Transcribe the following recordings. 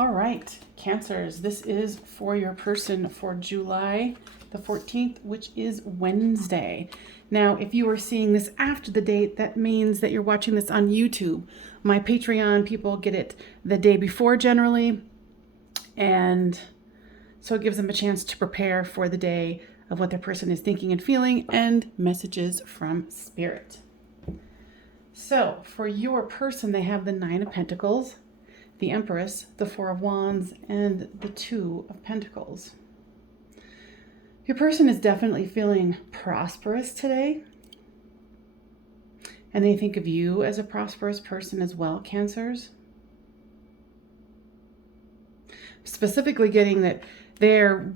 All right, Cancers, this is for your person for July the 14th, which is Wednesday. Now, if you are seeing this after the date, that means that you're watching this on YouTube. My Patreon people get it the day before generally, and so it gives them a chance to prepare for the day of what their person is thinking and feeling and messages from Spirit. So for your person, they have the Nine of Pentacles, the Empress, the Four of Wands, and the Two of Pentacles. Your person is definitely feeling prosperous today. And they think of you as a prosperous person as well, Cancers. Specifically getting that they're,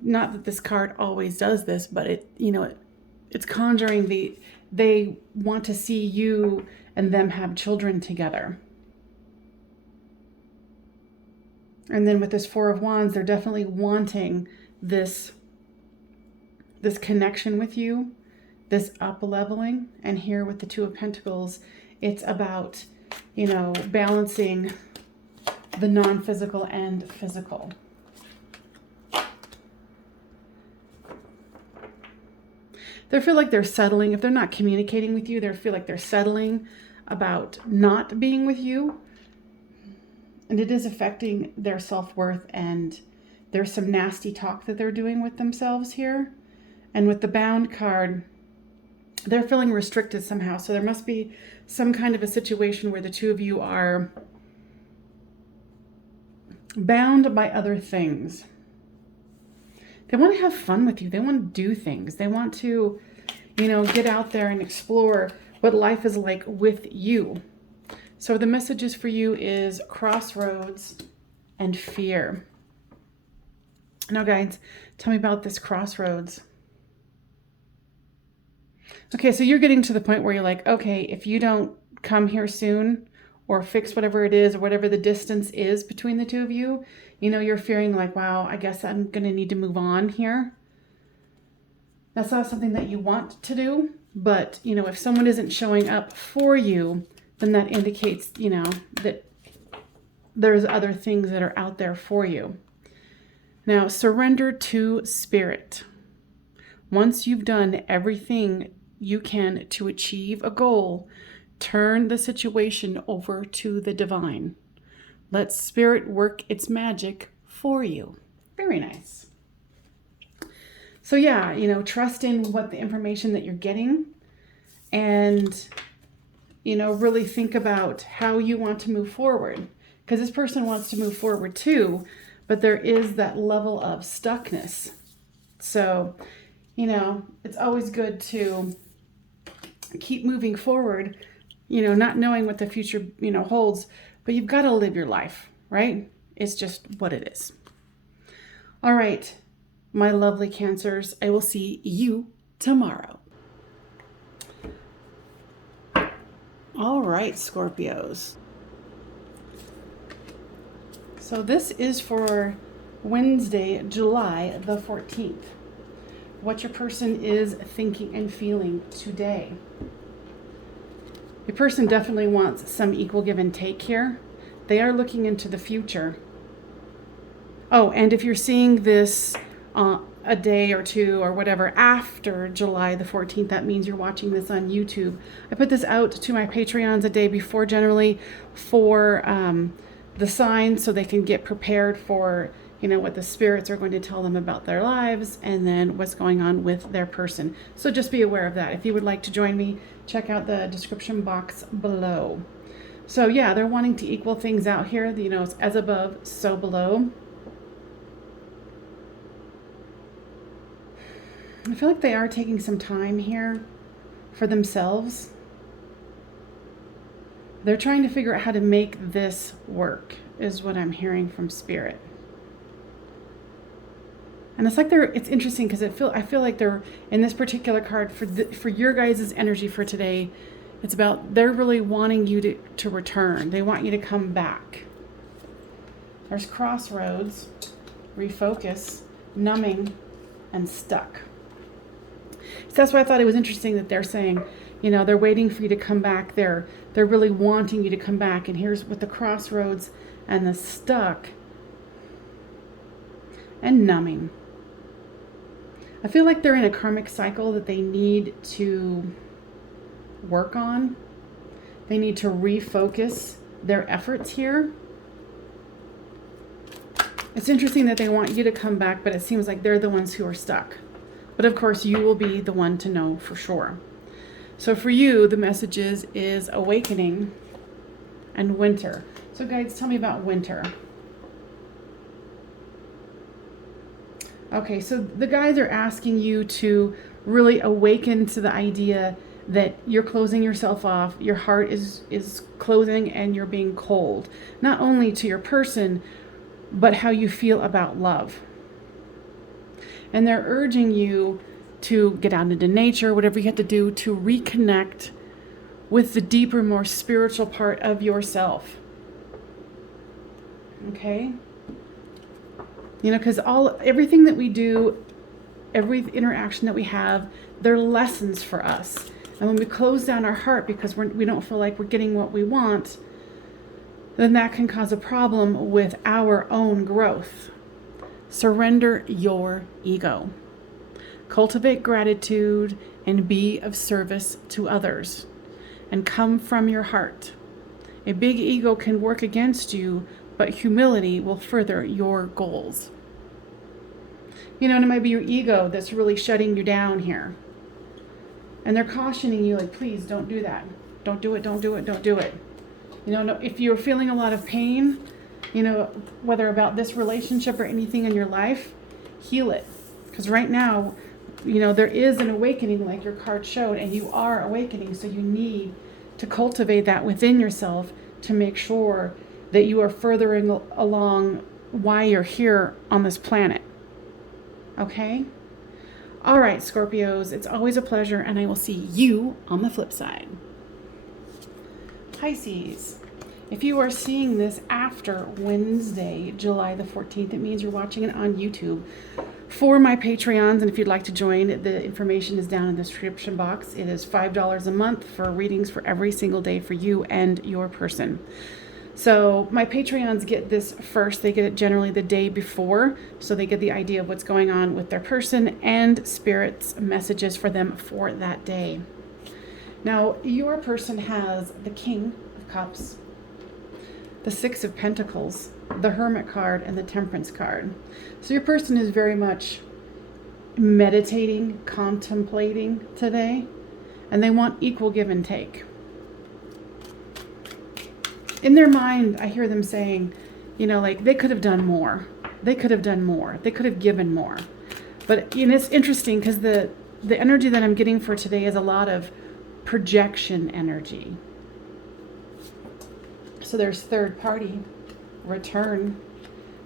not that this card always does this, but it's conjuring they want to see you and them have children together. And then with this Four of Wands, they're definitely wanting this connection with you, this up-leveling. And here with the Two of Pentacles, it's about, balancing the non-physical and physical. They feel like they're settling. If they're not communicating with you, they feel like they're settling about not being with you. And it is affecting their self-worth, and there's some nasty talk that they're doing with themselves here. And with the Bound card, they're feeling restricted somehow. So there must be some kind of a situation where the two of you are bound by other things. They want to have fun with you. They want to do things. They want to, get out there and explore what life is like with you. So the messages for you is crossroads and fear. Now, guys, tell me about this crossroads. Okay, so you're getting to the point where you're like, okay, if you don't come here soon or fix whatever it is or whatever the distance is between the two of you, you're fearing like, wow, I guess I'm going to need to move on here. That's not something that you want to do, but, if someone isn't showing up for you, then that indicates, that there's other things that are out there for you. Now, surrender to Spirit. Once you've done everything you can to achieve a goal, turn the situation over to the divine. Let Spirit work its magic for you. Very nice. So yeah, trust in what the information that you're getting, and really think about how you want to move forward, because this person wants to move forward too, but there is that level of stuckness. So, it's always good to keep moving forward, not knowing what the future, holds, but you've got to live your life, right? It's just what it is. All right, my lovely Cancers, I will see you tomorrow. All right, Scorpios. So this is for Wednesday, July the 14th. What your person is thinking and feeling today. Your person definitely wants some equal give and take here. They are looking into the future. Oh, and if you're seeing this a day or two or whatever after July the 14th, that means you're watching this on YouTube. I put this out to my Patreons a day before generally for the signs, so they can get prepared for what the spirits are going to tell them about their lives and then what's going on with their person. So just be aware of that. If you would like to join me, check out the description box below. So yeah, they're wanting to equal things out here. It's as above, so below. I feel like they are taking some time here for themselves. They're trying to figure out how to make this work, is what I'm hearing from Spirit. And it's like it's interesting because I feel like they're in this particular card for your guys' energy for today. It's about they're really wanting you to return. They want you to come back. There's crossroads, refocus, numbing, and stuck. So that's why I thought it was interesting that they're saying, You know, they're waiting for you to come back. They're really wanting you to come back. And here's with the crossroads and the stuck and numbing. I feel like they're in a karmic cycle that they need to work on. They need to refocus their efforts here. It's interesting that they want you to come back, but it seems like they're the ones who are stuck. But of course, you will be the one to know for sure. So for you, the message is awakening and winter. So guides, tell me about winter. Okay, so the guides are asking you to really awaken to the idea that you're closing yourself off, your heart is closing, and you're being cold. Not only to your person, but how you feel about love. And they're urging you to get out into nature, whatever you have to do to reconnect with the deeper, more spiritual part of yourself. Okay? You know, because everything that we do, every interaction that we have, they're lessons for us. And when we close down our heart because we don't feel like we're getting what we want, then that can cause a problem with our own growth. Surrender your ego. Cultivate gratitude and be of service to others. And come from your heart. A big ego can work against you, but humility will further your goals. You know, and it might be your ego that's really shutting you down here. And they're cautioning you, like, please don't do that. Don't do it, don't do it, don't do it. You know, if you're feeling a lot of pain, you know, whether about this relationship or anything in your life, heal it. Because right now, you know, there is an awakening like your card showed, and you are awakening. So you need to cultivate that within yourself to make sure that you are furthering along why you're here on this planet. Okay? All right, Scorpios, it's always a pleasure, and I will see you on the flip side. Pisces, if you are seeing this after Wednesday, July the 14th, it means you're watching it on YouTube. For my Patreons, and if you'd like to join, the information is down in the description box. It is $5 a month for readings for every single day for you and your person. So my Patreons get this first. They get it generally the day before, so they get the idea of what's going on with their person and Spirit's messages for them for that day. Now, your person has the King of Cups, the Six of Pentacles, the Hermit card, and the Temperance card. So your person is very much meditating, contemplating today, and they want equal give and take. In their mind, I hear them saying, you know, like, they could have done more. They could have done more. They could have given more. But, you know, it's interesting because the energy that I'm getting for today is a lot of projection energy. So there's third party, return,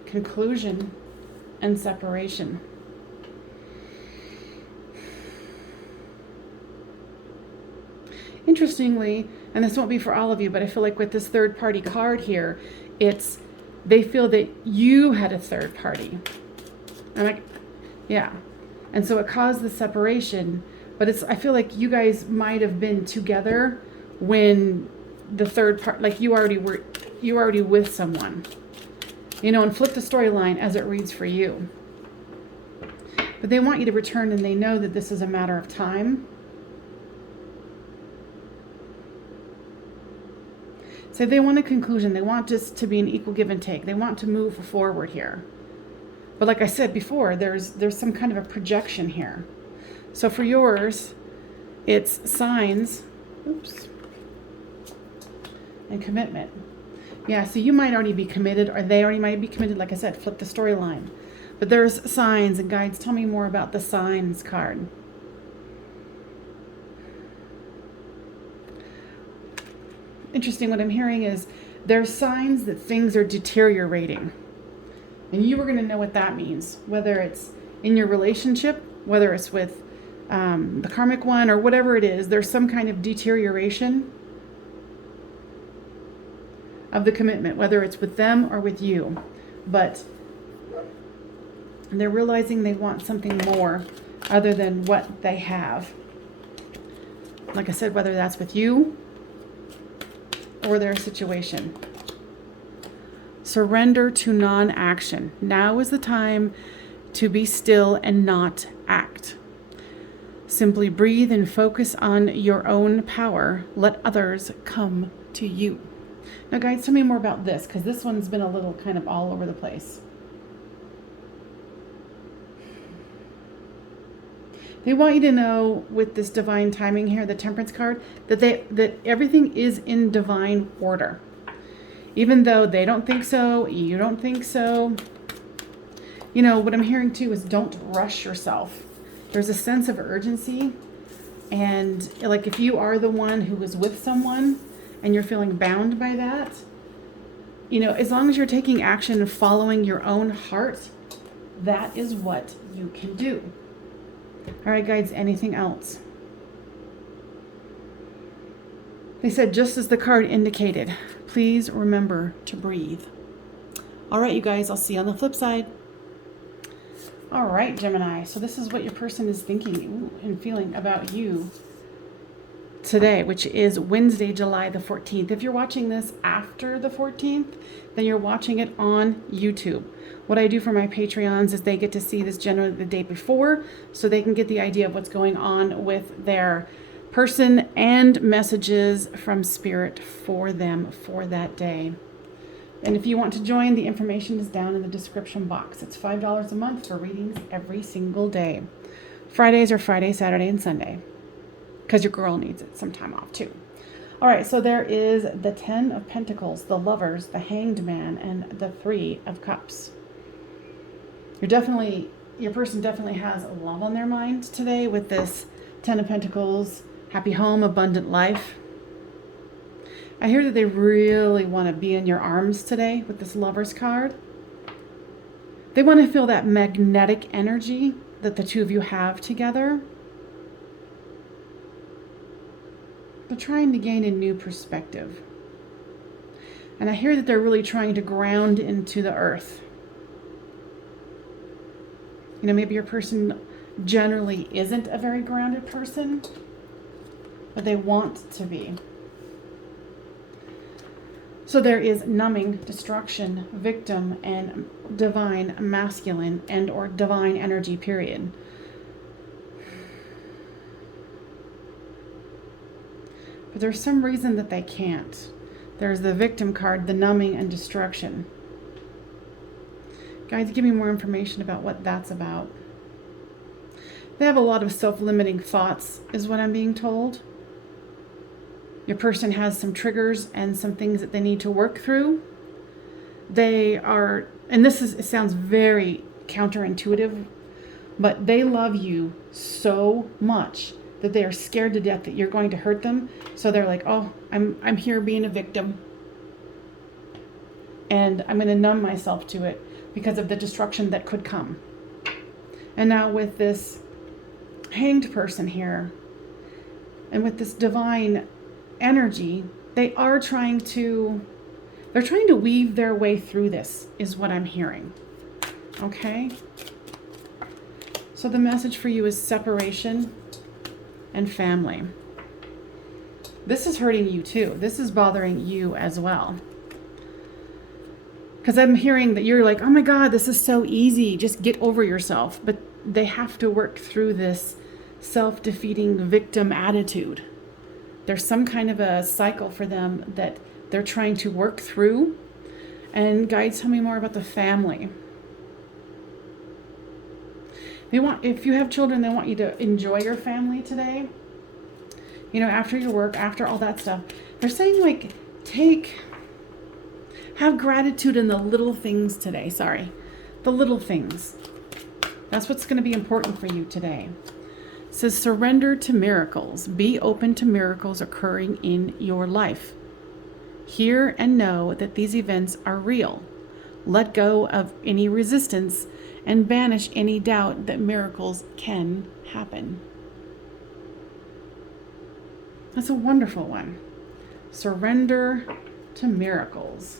conclusion, and separation. Interestingly, and this won't be for all of you, but I feel like with this third party card here, they feel that you had a third party. I'm like, yeah. And so it caused the separation, but I feel like you guys might have been together when the third part, like you already with someone, you know, and flip the storyline as it reads for you. But they want you to return, and they know that this is a matter of time. So they want a conclusion. They want this to be an equal give and take. They want to move forward here. But like I said before, there's some kind of a projection here. So for yours, it's signs, and commitment. Yeah, so you might already be committed, or they already might be committed. Like I said, flip the storyline. But there's signs and guides. Tell me more about the signs card. Interesting, what I'm hearing is there's signs that things are deteriorating. And you are going to know what that means, whether it's in your relationship, whether it's with the karmic one, or whatever it is. There's some kind of deterioration of the commitment, whether it's with them or with you. But they're realizing they want something more other than what they have. Like I said, whether that's with you or their situation. Surrender to non-action. Now is the time to be still and not act. Simply breathe and focus on your own power. Let others come to you. Now, guys, tell me more about this, because this one's been a little kind of all over the place. They want you to know with this divine timing here, the Temperance card, that everything is in divine order. Even though they don't think so, you don't think so. You know, what I'm hearing too is don't rush yourself. There's a sense of urgency. And like if you are the one who is with someone and you're feeling bound by that, you know, as long as you're taking action and following your own heart, that is what you can do. All right, guys, anything else? They said, just as the card indicated, please remember to breathe. All right, you guys, I'll see you on the flip side. All right, Gemini. So this is what your person is thinking and feeling about you today, which is Wednesday, July the 14th. If you're watching this after the 14th, then you're watching it on YouTube. What I do for my Patreons is they get to see this generally the day before, so they can get the idea of what's going on with their person and messages from Spirit for them for that day. And if you want to join, the information is down in the description box. It's $5 a month for readings every single day. Fridays are Friday, Saturday, and Sunday, because your girl needs it some time off too. All right, so there is the 10 of Pentacles, the Lovers, the Hanged Man, and the 3 of Cups. Your person definitely has love on their mind today with this 10 of Pentacles, happy home, abundant life. I hear that they really want to be in your arms today with this Lovers card. They want to feel that magnetic energy that the two of you have together. They're trying to gain a new perspective. And I hear that they're really trying to ground into the earth. You know, maybe your person generally isn't a very grounded person, but they want to be. So there is numbing, destruction, victim, and divine masculine and or divine energy, period. But there's some reason that they can't. There's the victim card, the numbing and destruction. Guys, give me more information about what that's about. They have a lot of self-limiting thoughts, is what I'm being told. Your person has some triggers and some things that they need to work through. They are, and it sounds very counterintuitive, but they love you so much that they are scared to death that you're going to hurt them. So they're like, oh, I'm here being a victim. And I'm going to numb myself to it because of the destruction that could come. And now with this hanged person here, and with this divine energy, they're trying to weave their way through this, is what I'm hearing. Okay? So the message for you is separation and family. This is hurting you too. This is bothering you as well. Because I'm hearing that you're like, oh my God, this is so easy. Just get over yourself. But they have to work through this self-defeating victim attitude. There's some kind of a cycle for them that they're trying to work through. And guides, tell me more about the family. If you have children, they want you to enjoy your family today. You know, after your work, after all that stuff. They're saying like, have gratitude in the little things today. The little things. That's what's going to be important for you today. It says surrender to miracles. Be open to miracles occurring in your life. Hear and know that these events are real. Let go of any resistance and banish any doubt that miracles can happen. That's a wonderful one. Surrender to miracles.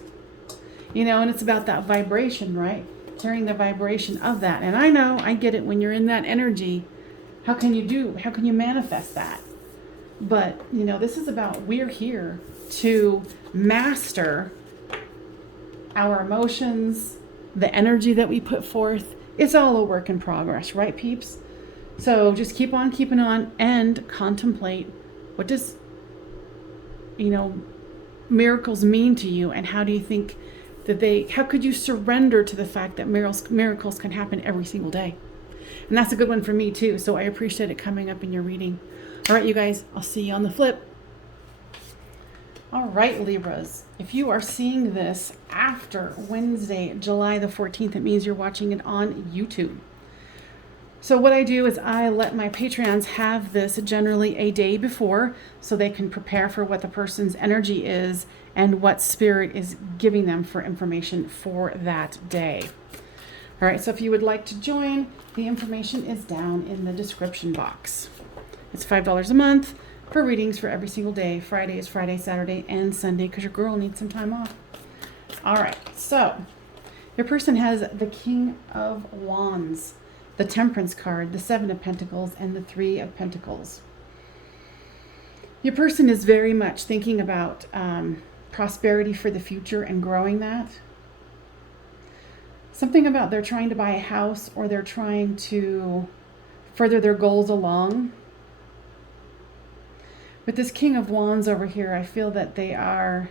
You know, and it's about that vibration, right? Hearing the vibration of that. And I get it when you're in that energy. How can you manifest that? But, you know, this is about, we're here to master our emotions, the energy that we put forth. It's all a work in progress, right, peeps? So just keep on keeping on and contemplate, what does, you know, miracles mean to you, and how do you think that how could you surrender to the fact that miracles can happen every single day? And that's a good one for me too. So I appreciate it coming up in your reading. All right, you guys, I'll see you on the flip. All right, Libras, if you are seeing this after Wednesday, July the 14th, it means you're watching it on YouTube. So what I do is I let my Patreons have this generally a day before, so they can prepare for what the person's energy is and what spirit is giving them for information for that day. All right, so if you would like to join, the information is down in the description box. It's $5 a month for readings for every single day. Friday is Friday, Saturday, and Sunday, because your girl needs some time off. All right, so your person has the King of Wands, the Temperance card, the Seven of Pentacles, and the Three of Pentacles. Your person is very much thinking about prosperity for the future and growing that. Something about they're trying to buy a house, or they're trying to further their goals along. With this King of Wands over here, I feel that they are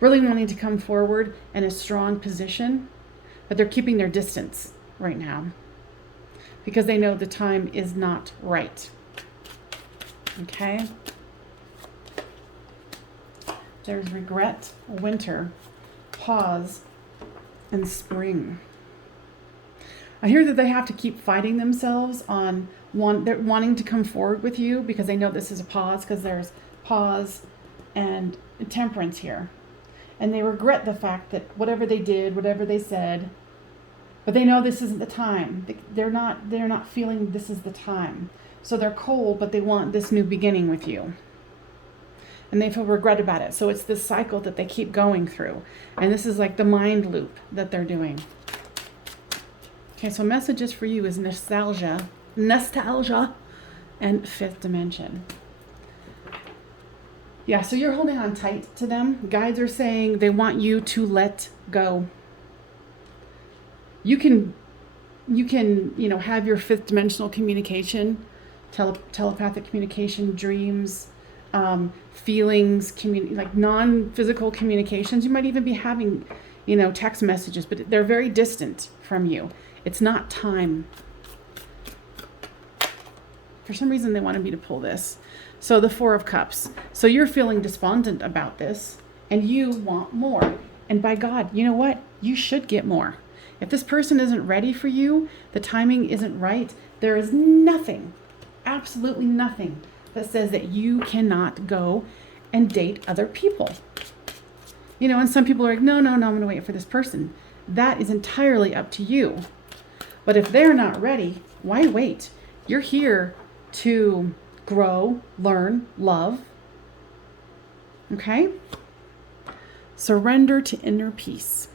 really wanting to come forward in a strong position, but they're keeping their distance right now because they know the time is not right. Okay? There's regret, winter, pause, and spring. I hear that they have to keep fighting themselves on they're wanting to come forward with you because they know this is a pause, because there's pause and temperance here. And they regret the fact that whatever they did, whatever they said, but they know this isn't the time. They're not feeling this is the time. So they're cold, but they want this new beginning with you. And they feel regret about it. So it's this cycle that they keep going through. And this is like the mind loop that they're doing. Okay, so messages for you is nostalgia, and fifth dimension. Yeah, so you're holding on tight to them. Guides are saying they want you to let go. You can, you know, have your fifth dimensional communication, telepathic communication, dreams, feelings, like non-physical communications. You might even be having, you know, text messages, but they're very distant from you. It's not time. For some reason, they wanted me to pull this. So the Four of Cups. So you're feeling despondent about this, and you want more. And by God, you know what? You should get more. If this person isn't ready for you, the timing isn't right, there is nothing, absolutely nothing, that says that you cannot go and date other people. You know, and some people are like, no, I'm going to wait for this person. That is entirely up to you. But if they're not ready, why wait? You're here to grow, learn, love. Okay? Surrender to inner peace.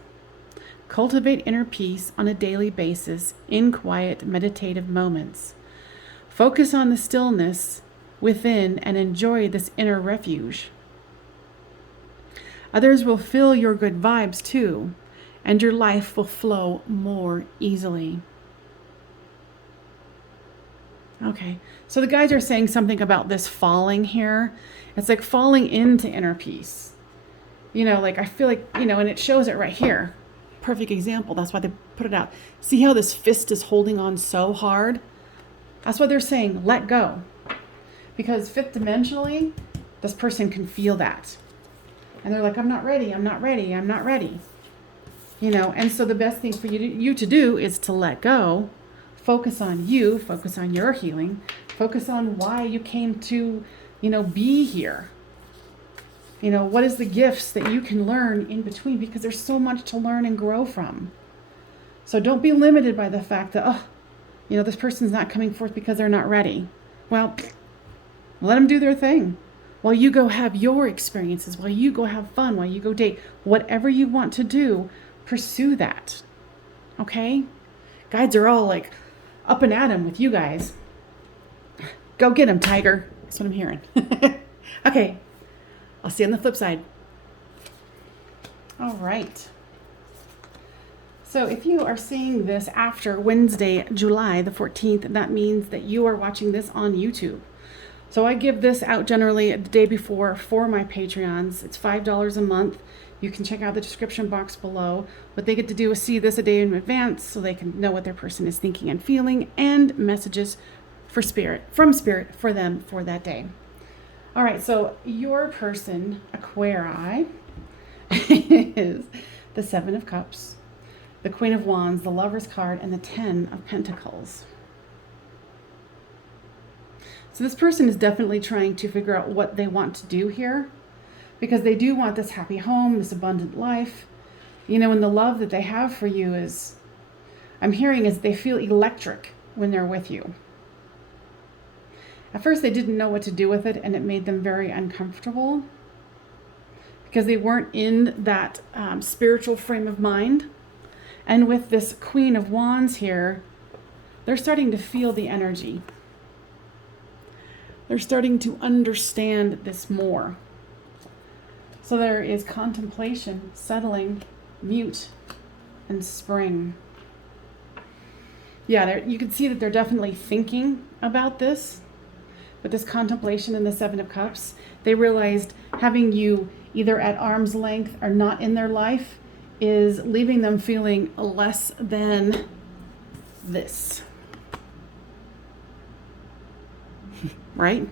Cultivate inner peace on a daily basis in quiet, meditative moments. Focus on the stillness within and enjoy this inner refuge. Others will feel your good vibes too, and your life will flow more easily. Okay, so the guides are saying something about this falling here. It's like falling into inner peace. You know, like I feel like, you know, and it shows it right here. Perfect example. That's why they put it out. See how this fist is holding on so hard? That's what they're saying. Let go. Because fifth dimensionally, this person can feel that. And they're like, I'm not ready. I'm not ready. I'm not ready. You know, and so the best thing for you to do is to let go. Focus on you. Focus on your healing. Focus on why you came to, you know, be here. You know, what is the gifts that you can learn in between? Because there's so much to learn and grow from. So don't be limited by the fact that, oh, you know, this person's not coming forth because they're not ready. Well, let them do their thing. While you go have your experiences, while you go have fun, while you go date, whatever you want to do, pursue that. Okay? Guides are all like up and at 'em with you guys. Go get 'em, tiger. That's what I'm hearing. Okay, I'll see you on the flip side. All right. So if you are seeing this after Wednesday, July the 14th, that means that you are watching this on YouTube. So I give this out generally the day before for my Patreons. It's $5 a month. You can check out the description box below. What they get to do is see this a day in advance so they can know what their person is thinking and feeling, and messages from spirit for them for that day. All right, so your person, Aquarii, is the Seven of Cups, the Queen of Wands, the Lover's card, and the Ten of Pentacles. So this person is definitely trying to figure out what they want to do here, because they do want this happy home, this abundant life. You know, and the love that they have for you is, I'm hearing, is they feel electric when they're with you. At first they didn't know what to do with it, and it made them very uncomfortable because they weren't in that spiritual frame of mind. And with this Queen of Wands here, they're starting to feel the energy. They're starting to understand this more. So there is contemplation, settling, mute, and spring. Yeah, you can see that they're definitely thinking about this. With this contemplation in the Seven of Cups, they realized having you either at arm's length or not in their life is leaving them feeling less than this. Right?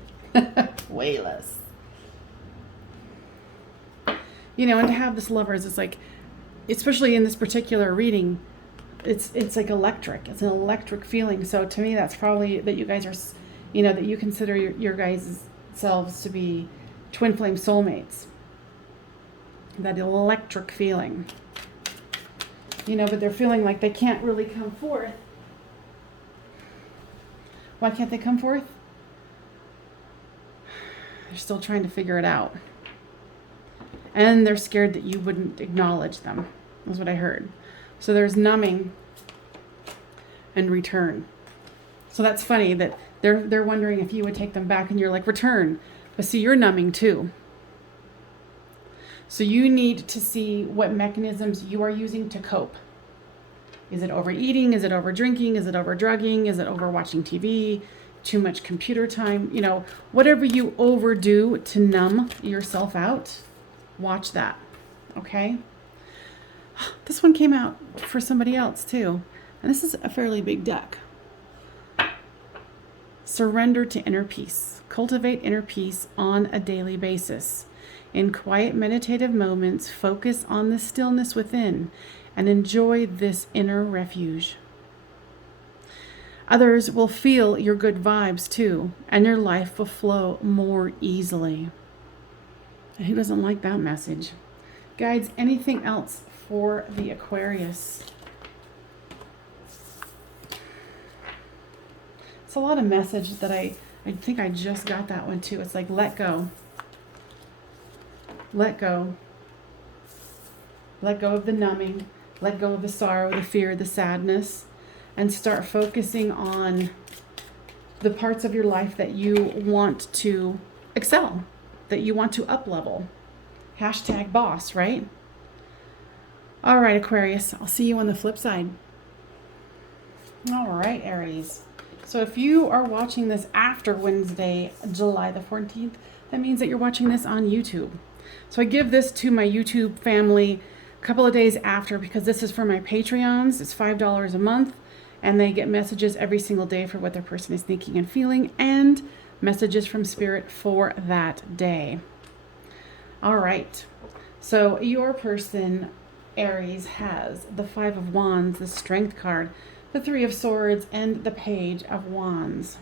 Way less. You know, and to have this Lovers, it's like, especially in this particular reading, it's like electric. It's an electric feeling. So to me, that's probably that you guys are, you know, that you consider your guys' selves to be twin flame soulmates. That electric feeling. You know, but they're feeling like they can't really come forth. Why can't they come forth? They're still trying to figure it out. And they're scared that you wouldn't acknowledge them. That's what I heard. So there's numbing and return. So that's funny that they're wondering if you would take them back, and you're like, return. But see, you're numbing too. So you need to see what mechanisms you are using to cope. Is it overeating? Is it over drinking? Is it over drugging? Is it over watching TV? Too much computer time? You know, whatever you overdo to numb yourself out, watch that. Okay? This one came out for somebody else too. And this is a fairly big deck. Surrender to inner peace. Cultivate inner peace on a daily basis. In quiet meditative moments, focus on the stillness within and enjoy this inner refuge. Others will feel your good vibes too, and your life will flow more easily. And who doesn't like that message? Guides, anything else for the Aquarius? It's a lot of message that I think I just got that one too. It's like, let go. Let go. Let go of the numbing. Let go of the sorrow, the fear, the sadness, and start focusing on the parts of your life that you want to excel, that you want to up-level. Hashtag boss, right? All right, Aquarius, I'll see you on the flip side. All right, Aries. So if you are watching this after Wednesday, July the 14th, that means that you're watching this on YouTube. So I give this to my YouTube family a couple of days after, because this is for my Patreons. It's $5 a month, and they get messages every single day for what their person is thinking and feeling, and messages from Spirit for that day. All right. So your person, Aries, has the Five of Wands, the Strength card, the Three of Swords, and the Page of Wands.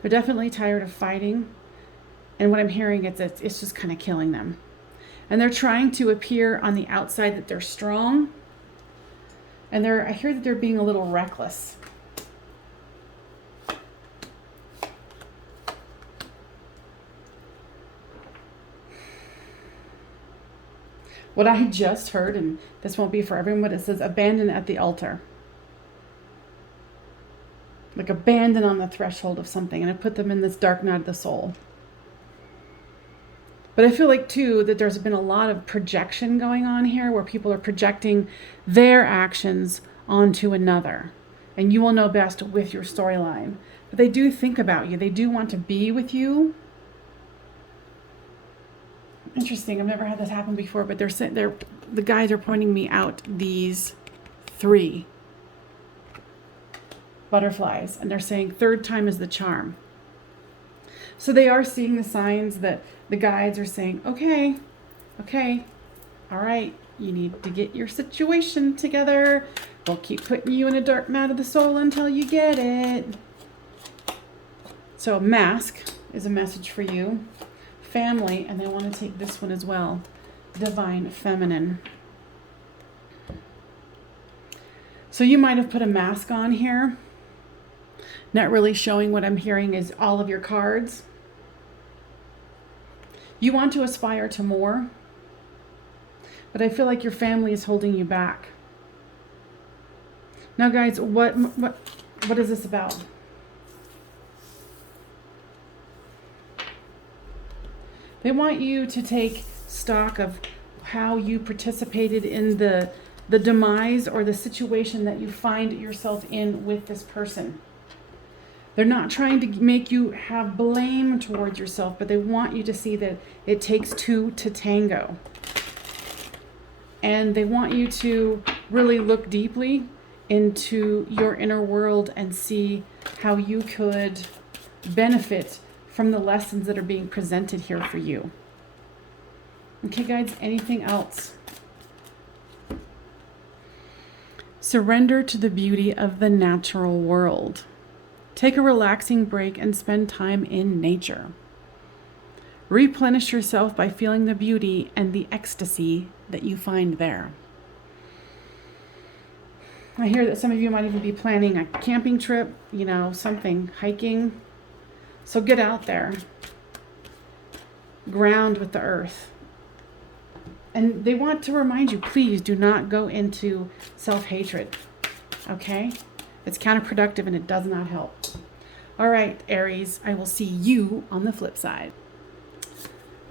They're definitely tired of fighting. And what I'm hearing is that it's just kind of killing them. And they're trying to appear on the outside that they're strong. And I hear that they're being a little reckless. What I just heard, and this won't be for everyone, but it says abandon at the altar. like abandoned on the threshold of something, and it put them in this dark night of the soul. But I feel like too that there's been a lot of projection going on here, where people are projecting their actions onto another, and you will know best with your storyline. But they do think about you. They do want to be with you. Interesting. I've never had this happen before, but the guys are pointing me out these 3 butterflies, and they're saying third time is the charm. So they are seeing the signs that the guides are saying, okay, all right, you need to get your situation together. We'll keep putting you in a dark night of the soul until you get it. So mask is a message for you. Family, and they want to take this one as well. Divine feminine. So you might have put a mask on here. Not really showing. What I'm hearing is all of your cards. You want to aspire to more, but I feel like your family is holding you back. Now guys, what is this about? They want you to take stock of how you participated in the demise or the situation that you find yourself in with this person. They're not trying to make you have blame towards yourself, but they want you to see that it takes 2 to tango. And they want you to really look deeply into your inner world and see how you could benefit from the lessons that are being presented here for you. Okay, guys, anything else? Surrender to the beauty of the natural world. Take a relaxing break and spend time in nature. Replenish yourself by feeling the beauty and the ecstasy that you find there. I hear that some of you might even be planning a camping trip, something, hiking. So get out there. Ground with the earth. And they want to remind you, please do not go into self-hatred. Okay? It's counterproductive and it does not help. All right, Aries, I will see you on the flip side.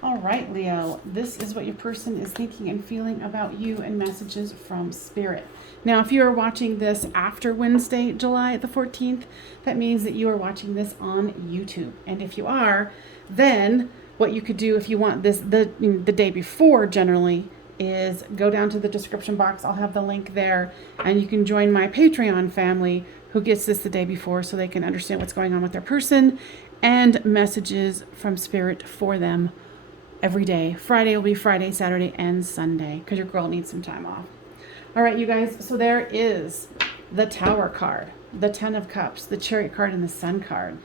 All right, Leo, this is what your person is thinking and feeling about you and messages from Spirit. Now, if you are watching this after Wednesday, July the 14th, that means that you are watching this on YouTube. And if you are, then what you could do if you want this the day before generally is go down to the description box. I'll have the link there, and you can join my Patreon family who gets this the day before so they can understand what's going on with their person and messages from Spirit for them every day. Friday will be Friday, Saturday, and Sunday because your girl needs some time off. All right, you guys, so there is the Tower card, the 10 of Cups, the Chariot card, and the Sun card.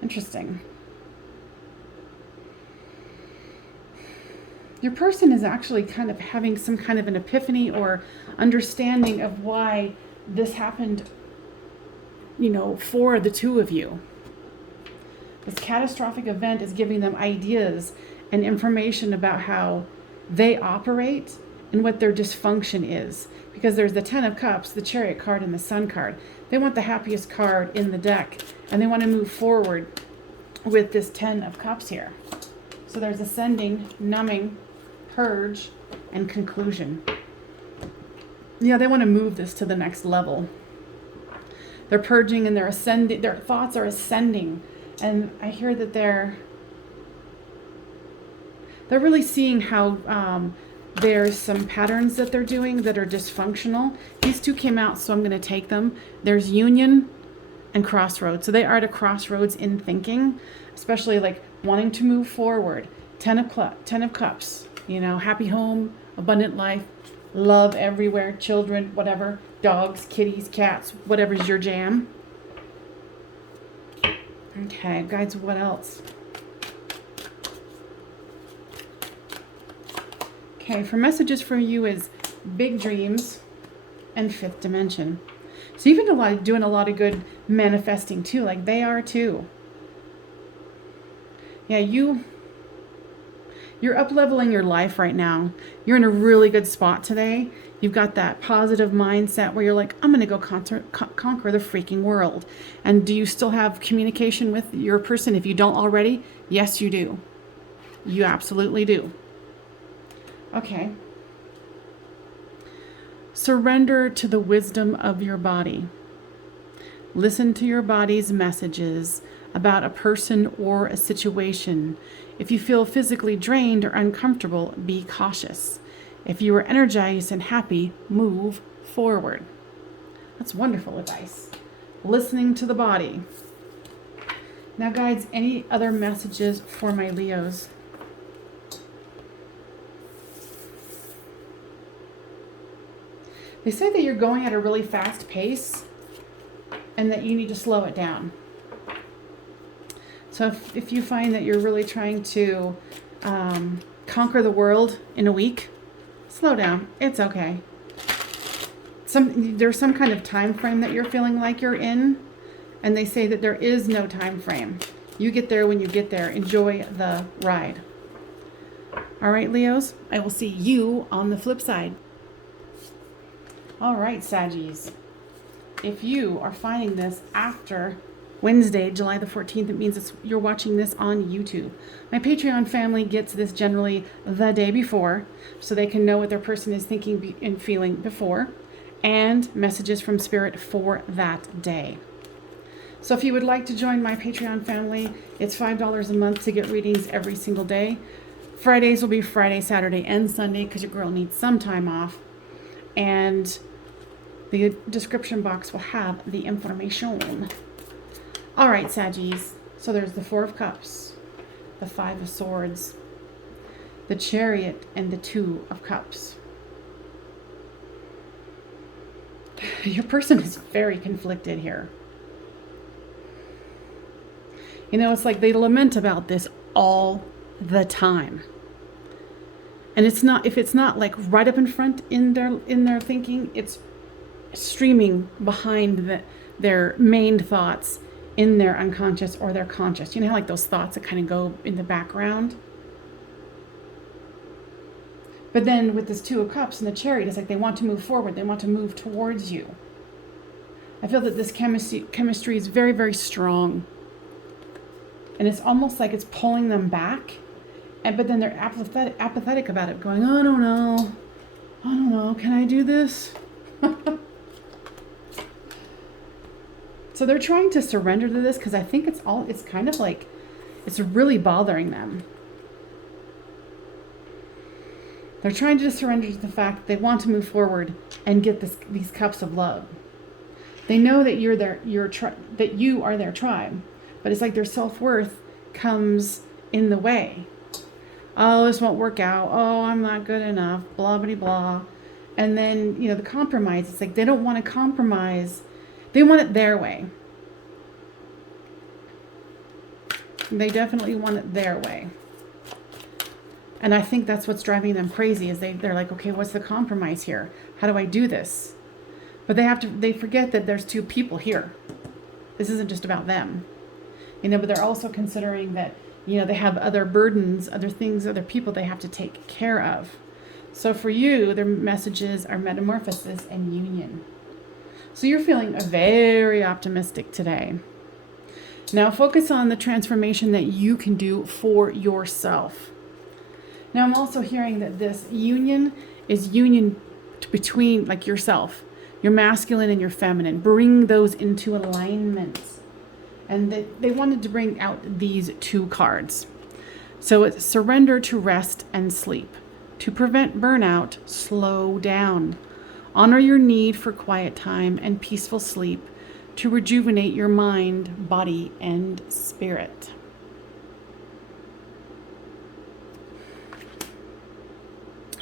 Interesting. Your person is actually kind of having some kind of an epiphany or understanding of why this happened, for the two of you. This catastrophic event is giving them ideas and information about how they operate and what their dysfunction is. Because there's the 10 of Cups, the Chariot card, and the Sun card. They want the happiest card in the deck, and they want to move forward with this 10 of Cups here. So there's ascending, numbing, purge, and conclusion. Yeah, they want to move this to the next level. They're purging and they're ascending. Their thoughts are ascending. And I hear that they're really seeing how there's some patterns that they're doing that are dysfunctional. These two came out, so I'm going to take them. There's union and crossroads. So they are at a crossroads in thinking, especially like wanting to move forward. 10 of Cups, happy home, abundant life, love everywhere, children, whatever, dogs, kitties, cats, whatever's your jam. Okay, guys, what else? Okay, for messages for you is big dreams and fifth dimension. So you've been doing a lot of good manifesting too, like they are too. Yeah, You're up-leveling your life right now. You're in a really good spot today. You've got that positive mindset where you're like, I'm going to go conquer the freaking world. And do you still have communication with your person if you don't already? Yes, you do. You absolutely do. Okay. Surrender to the wisdom of your body. Listen to your body's messages about a person or a situation. If you feel physically drained or uncomfortable, be cautious. If you are energized and happy, move forward. That's wonderful advice. Listening to the body. Now, guides, any other messages for my Leos? They say that you're going at a really fast pace and that you need to slow it down. So if you find that you're really trying to conquer the world in a week, slow down. It's okay. There's some kind of time frame that you're feeling like you're in, and they say that there is no time frame. You get there when you get there. Enjoy the ride. All right, Leos, I will see you on the flip side. All right, Saggies. If you are finding this after Wednesday, July the 14th, it means you're watching this on YouTube. My Patreon family gets this generally the day before, so they can know what their person is thinking and feeling before, and messages from Spirit for that day. So if you would like to join my Patreon family, it's $5 a month to get readings every single day. Fridays will be Friday, Saturday, and Sunday because your girl needs some time off. And the description box will have the information. All right, Saggies. So there's the Four of Cups, the Five of Swords, the Chariot, and the Two of Cups. Your person is very conflicted here. You know, it's like they lament about this all the time. And it's not, if it's not like right up in front in their thinking, it's streaming behind their main thoughts in their unconscious or their conscious. You know how like those thoughts that kind of go in the background? But then with this Two of Cups and the Chariot, it's like they want to move forward. They want to move towards you. I feel that this chemistry is very, very strong. And it's almost like it's pulling them back. But then they're apathetic about it, going, oh, I don't know, can I do this? So they're trying to surrender to this because I think it's kind of like, it's really bothering them. They're trying to surrender to the fact that they want to move forward and get these cups of love. They know that that you are their tribe, but it's like their self-worth comes in the way. Oh, this won't work out. Oh, I'm not good enough. Blah, blah, blah. And then, you know, the compromise. It's like they don't want to compromise. They want it their way. They definitely want it their way. And I think that's what's driving them crazy is they're like, okay, what's the compromise here? How do I do this? But they forget that there's two people here. This isn't just about them. You know, but they're also considering that, you know, they have other burdens, other things, other people they have to take care of. So for you, their messages are metamorphosis and union. So you're feeling very optimistic today. Now focus on the transformation that you can do for yourself. Now I'm also hearing that this union is union between like yourself, your masculine and your feminine. Bring those into alignment. And they wanted to bring out these two cards. So it's surrender to rest and sleep. To prevent burnout, slow down. Honor your need for quiet time and peaceful sleep to rejuvenate your mind, body, and spirit.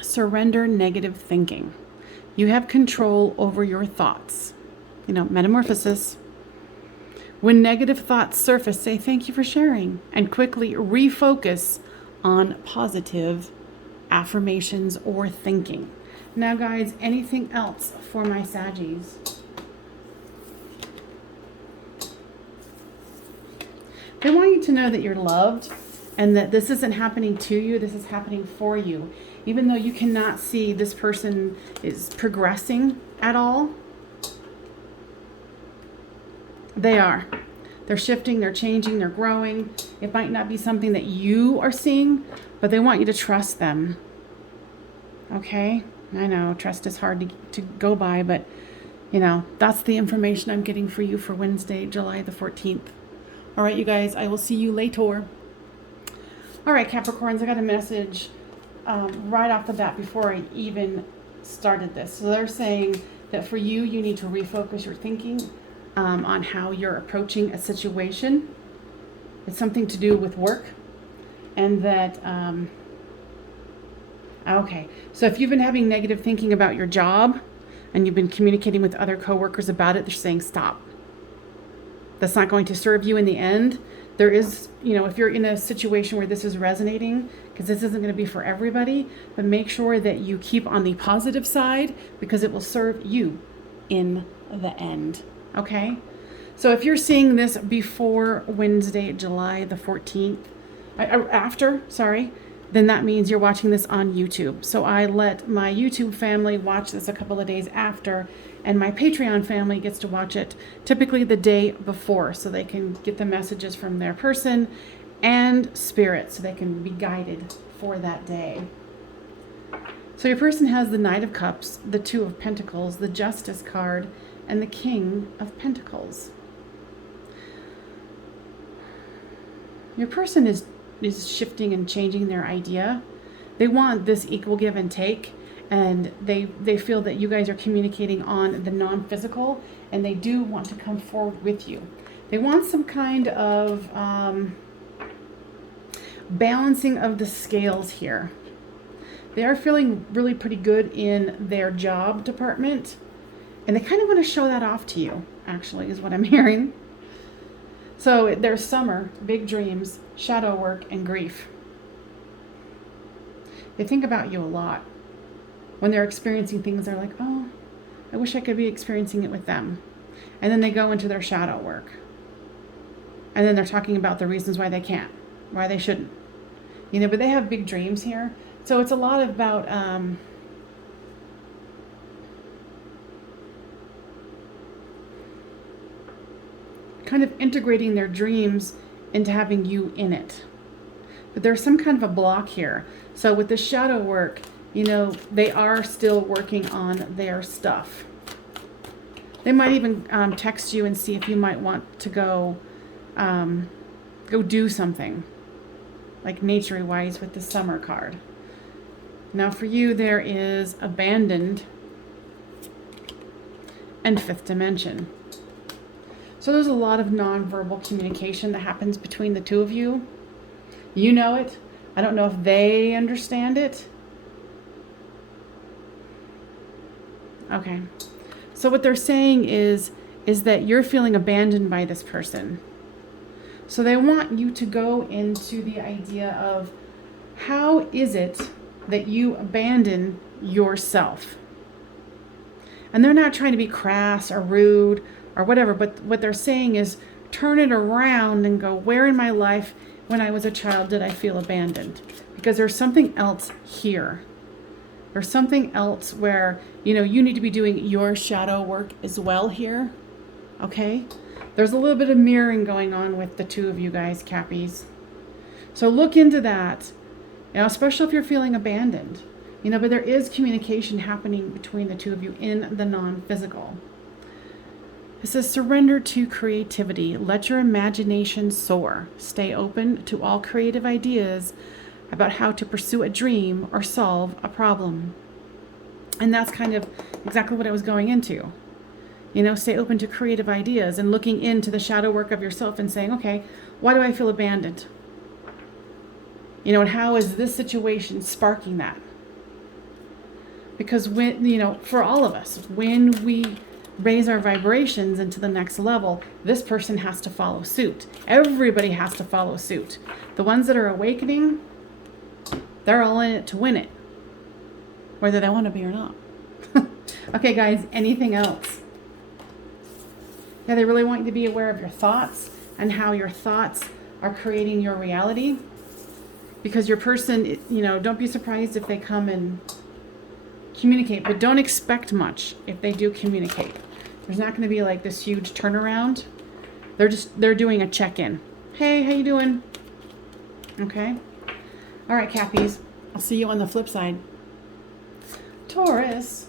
Surrender negative thinking. You have control over your thoughts. You know, metamorphosis. When negative thoughts surface, say thank you for sharing and quickly refocus on positive affirmations or thinking. Now, guys, anything else for my Saggies? They want you to know that you're loved and that this isn't happening to you, this is happening for you. Even though you cannot see this person is progressing at all, they are. They're shifting, they're changing, they're growing. It might not be something that you are seeing, but they want you to trust them. Okay? I know, trust is hard to go by, but you know, that's the information I'm getting for you for Wednesday, July the 14th. All right, you guys, I will see you later. All right, Capricorns, I got a message right off the bat before I even started this. So they're saying that for you, you need to refocus your thinking on how you're approaching a situation. It's something to do with work. And that, okay, so if you've been having negative thinking about your job and you've been communicating with other coworkers about it, they're saying stop. That's not going to serve you in the end. There is, you know, if you're in a situation where this is resonating, because this isn't going to be for everybody, but make sure that you keep on the positive side because it will serve you in the end. Okay? So if you're seeing this before Wednesday, July the 14th, then that means you're watching this on YouTube. So I let my YouTube family watch this a couple of days after, and my Patreon family gets to watch it typically the day before, so they can get the messages from their person and spirit, so they can be guided for that day. So your person has the Knight of Cups, the Two of Pentacles, the Justice card, and the King of Pentacles. Your person is shifting and changing their idea. They want this equal give and take, and they feel that you guys are communicating on the non-physical, and they do want to come forward with you. They want some kind of balancing of the scales here. They are feeling really pretty good in their job department, and they kind of want to show that off to you, actually, is what I'm hearing. So there's summer, big dreams, shadow work, and grief. They think about you a lot. When they're experiencing things, they're like, oh, I wish I could be experiencing it with them. And then they go into their shadow work. And then they're talking about the reasons why they can't, why they shouldn't. You know, but they have big dreams here. So it's a lot about kind of integrating their dreams into having you in it. But there's some kind of a block here. So with the shadow work, you know, they are still working on their stuff. They might even text you and see if you might want to go do something, like nature-wise with the summer card. Now for you, there is abandoned and fifth dimension. So there's a lot of nonverbal communication that happens between the two of you. You know it. I don't know if they understand it. Okay. So what they're saying is that you're feeling abandoned by this person. So they want you to go into the idea of how is it that you abandon yourself? And they're not trying to be crass or rude or whatever, but what they're saying is turn it around and go, where in my life when I was a child did I feel abandoned? Because there's something else here. There's something else where, you know, you need to be doing your shadow work as well here. Okay? There's a little bit of mirroring going on with the two of you guys, Cappies. So look into that, you know, especially if you're feeling abandoned. You know, but there is communication happening between the two of you in the non-physical. It says, surrender to creativity. Let your imagination soar. Stay open to all creative ideas about how to pursue a dream or solve a problem. And that's kind of exactly what I was going into. You know, stay open to creative ideas and looking into the shadow work of yourself and saying, okay, why do I feel abandoned? You know, and how is this situation sparking that? Because when, you know, for all of us, when we raise our vibrations into the next level, this person has to follow suit. Everybody has to follow suit. The ones that are awakening, they're all in it to win it, whether they want to be or not. Okay, guys, anything else? Yeah, they really want you to be aware of your thoughts and how your thoughts are creating your reality. because your person, you know, don't be surprised if they come and communicate, but don't expect much if they do communicate. There's not going to be like this huge turnaround. They're doing a check-in. Hey, how you doing? Okay. All right, Cappies. I'll see you on the flip side. Taurus,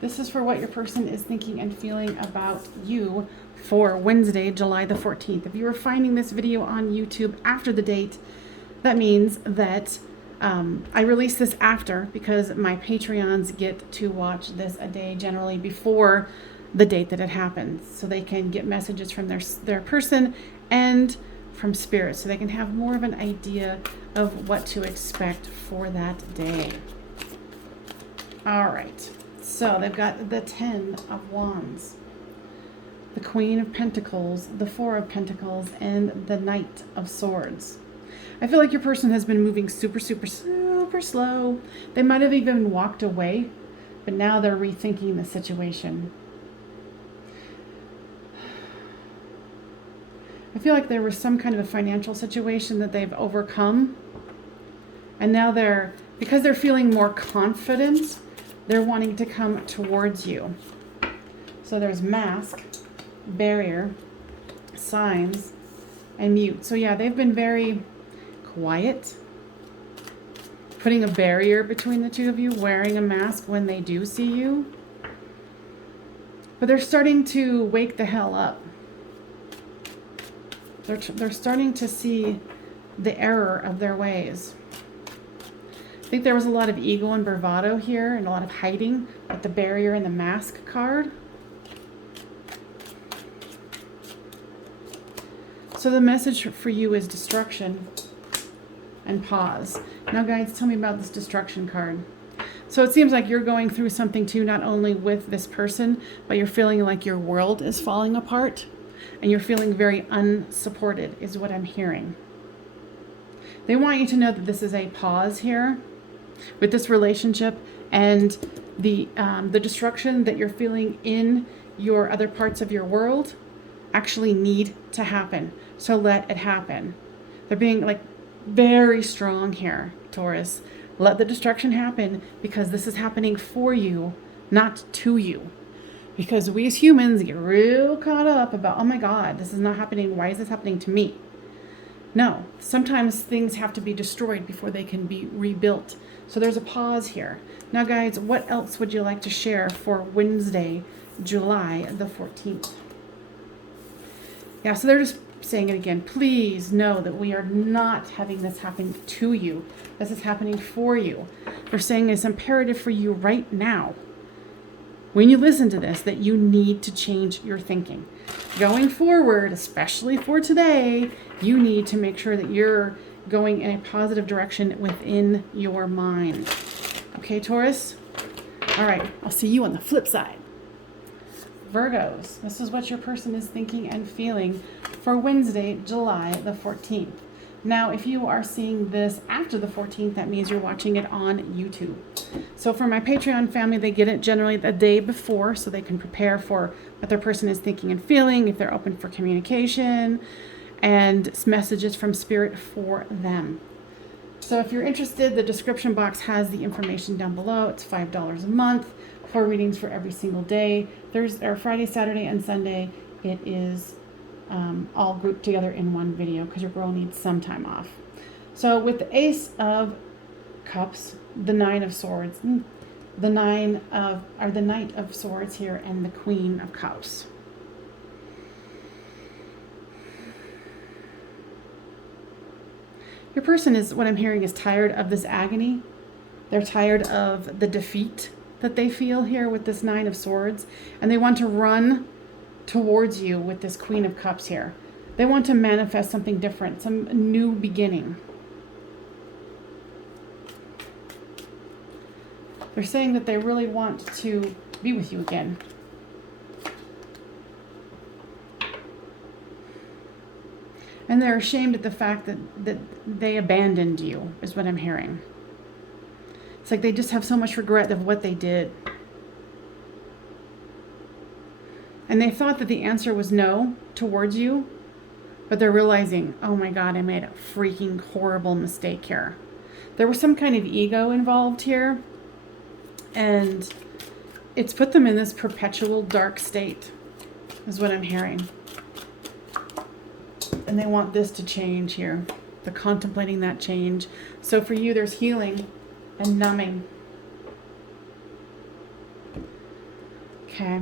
this is for what your person is thinking and feeling about you for Wednesday, July the 14th. If you are finding this video on YouTube after the date, that means that I release this after, because my Patreons get to watch this a day generally before the date that it happens, so they can get messages from their person and from spirit, so they can have more of an idea of what to expect for that day. All right, so they've got the 10 of Wands, the Queen of Pentacles, the 4 of Pentacles, and the Knight of Swords. I feel like your person has been moving super, super, super slow. They might have even walked away, but now they're rethinking the situation. I feel like there was some kind of a financial situation that they've overcome. And now because they're feeling more confident, they're wanting to come towards you. So there's mask, barrier, signs, and mute. So yeah, they've been very quiet, putting a barrier between the two of you, wearing a mask when they do see you. But they're starting to wake the hell up. They're starting to see the error of their ways. I think there was a lot of ego and bravado here, and a lot of hiding with the barrier and the mask card. So the message for you is destruction and pause. Now, guys, tell me about this destruction card. So it seems like you're going through something too, not only with this person, but you're feeling like your world is falling apart, and you're feeling very unsupported, is what I'm hearing. They want you to know that this is a pause here with this relationship, and the destruction that you're feeling in your other parts of your world actually need to happen. So let it happen. They're being like very strong here, Taurus. Let the destruction happen, because this is happening for you, not to you. Because we as humans get real caught up about, oh my God, this is not happening. Why is this happening to me? No, sometimes things have to be destroyed before they can be rebuilt. So there's a pause here. Now, guys, what else would you like to share for Wednesday, July the 14th? Yeah, so they're just saying it again. Please know that we are not having this happen to you. This is happening for you. They're saying it's imperative for you right now, when you listen to this, that you need to change your thinking. Going forward, especially for today, you need to make sure that you're going in a positive direction within your mind. Okay, Taurus? All right, I'll see you on the flip side. Virgos, this is what your person is thinking and feeling for Wednesday, July the 14th. Now, if you are seeing this after the 14th, that means you're watching it on YouTube. So for my Patreon family, they get it generally the day before, so they can prepare for what their person is thinking and feeling, if they're open for communication, and messages from spirit for them. So if you're interested, the description box has the information down below. It's $5 a month, 4 readings for every single day. Friday, Saturday, and Sunday, it is all grouped together in one video, because your girl needs some time off. So with the Ace of Cups, the Nine of Swords, the Knight of Swords here, and the Queen of Cups. Your person is, what I'm hearing, is tired of this agony. They're tired of the defeat that they feel here with this Nine of Swords, and they want to run towards you with this Queen of Cups here. They want to manifest something different, some new beginning. They're saying that they really want to be with you again. And they're ashamed at the fact that they abandoned you, is what I'm hearing. It's like they just have so much regret of what they did. And they thought that the answer was no towards you, but they're realizing, oh my God, I made a freaking horrible mistake here. There was some kind of ego involved here, and it's put them in this perpetual dark state, is what I'm hearing. And they want this to change here. They're contemplating that change. So for you, there's healing and numbing. Okay.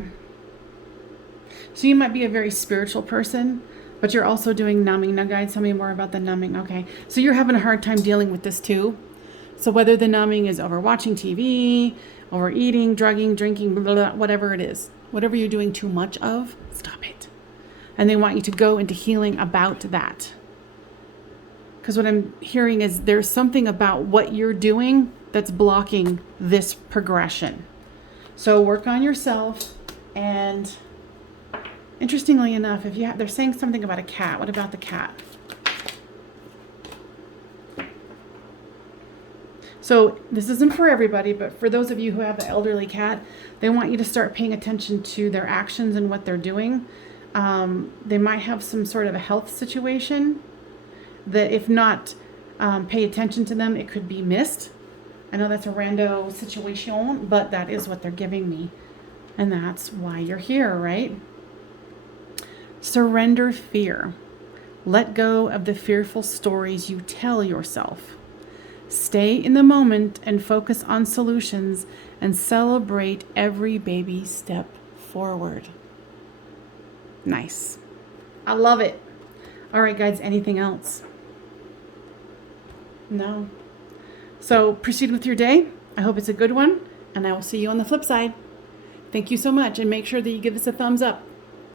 So you might be a very spiritual person, but you're also doing numbing. Now, guys, tell me more about the numbing. Okay. So you're having a hard time dealing with this too. So whether the numbing is over watching TV, overeating, drugging, drinking, blah, blah, blah, whatever it is, whatever you're doing too much of, stop it. And they want you to go into healing about that. Because what I'm hearing is there's something about what you're doing that's blocking this progression. So work on yourself. And interestingly enough, if you have, they're saying something about a cat. What about the cat? So this isn't for everybody, but for those of you who have an elderly cat, they want you to start paying attention to their actions and what they're doing. They might have some sort of a health situation that if not pay attention to them, it could be missed. I know that's a rando situation, but that is what they're giving me. And that's why you're here, right? Surrender fear. Let go of the fearful stories you tell yourself. Stay in the moment and focus on solutions and celebrate every baby step forward. Nice. I love it. All right, guys, anything else? No. So proceed with your day. I hope it's a good one, and I will see you on the flip side. Thank you so much, and make sure that you give us a thumbs up.